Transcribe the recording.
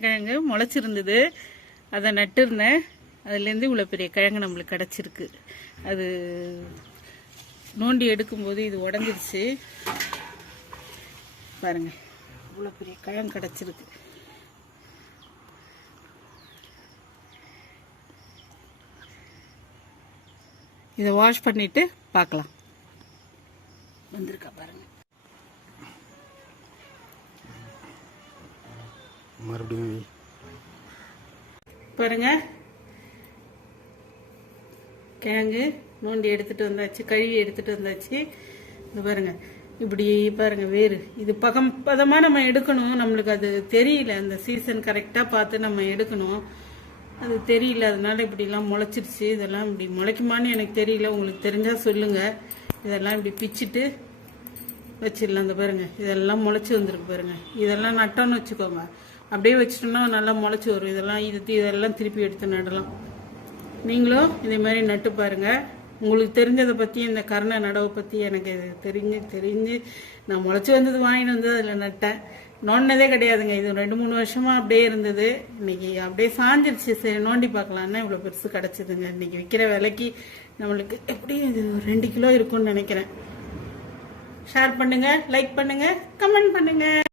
கிழங்கு முளைச்சிருந்தது. அதை நட்டுருந்தேன். அதுலேருந்து இவ்வளோ பெரிய கிழங்கு நம்மளுக்கு கிடச்சிருக்கு. அது நோண்டி எடுக்கும்போது இது உடஞ்சிருச்சு. பாருங்க. இவ்வளோ பெரிய கிழங்கு கிடச்சிருக்கு. இதை வாஷ் பண்ணிவிட்டு பார்க்கலாம். வந்திருக்கா பாருங்கள் மறுபடியும் பாருங்க. கிழங்கு நோண்டி எடுத்துட்டு வந்தாச்சு கழுவி எடுத்துட்டு வந்தாச்சு. இந்த பாருங்க. இப்படி பாருங்க வேறு. இது பகம் பதமா நம்ம எடுக்கணும். நம்மளுக்கு அது தெரியல. அந்த சீசன் கரெக்டா பார்த்து நம்ம எடுக்கணும். அது தெரியல. அதனால இப்படிலாம் முளைச்சிருச்சு. இதெல்லாம் இப்படி முளைக்குமான்னு எனக்கு தெரியல. உங்களுக்கு தெரிஞ்சா சொல்லுங்க. இதெல்லாம் இப்படி பிச்சிட்டு வச்சிடலாம். இந்த பாருங்க. இதெல்லாம் முளைச்சி வந்திருக்கு பாருங்க. இதெல்லாம் நட்டோன்னு வச்சுக்கோங்க. அப்படியே வச்சிட்டோம்னா நல்லா முளைச்சி வரும். இதெல்லாம் இது இதெல்லாம் திருப்பி எடுத்து நடலாம். நீங்களும் இதே மாதிரி நட்டு பாருங்கள் உங்களுக்கு தெரிஞ்சதை பற்றி இந்த கருணை நடவை பற்றி எனக்கு தெரிஞ்சு தெரிஞ்சு நான் முளைச்சி வந்தது வாங்கிட்டு வந்து அதில் நட்டேன். நோண்டினதே கிடையாதுங்க. இது ரெண்டு மூணு வருஷமாக அப்படியே இருந்தது. இன்னைக்கு அப்படியே சாஞ்சிருச்சு. சரி நோண்டி பார்க்கலான்னா இவ்வளோ பெருசு கிடச்சிதுங்க. இன்னைக்கு விற்கிற விலைக்கு நம்மளுக்கு எப்படியும் இது ரெண்டு கிலோ இருக்கும்னு நினைக்கிறேன். ஷேர் பண்ணுங்கள் லைக் பண்ணுங்கள் கமெண்ட் பண்ணுங்கள்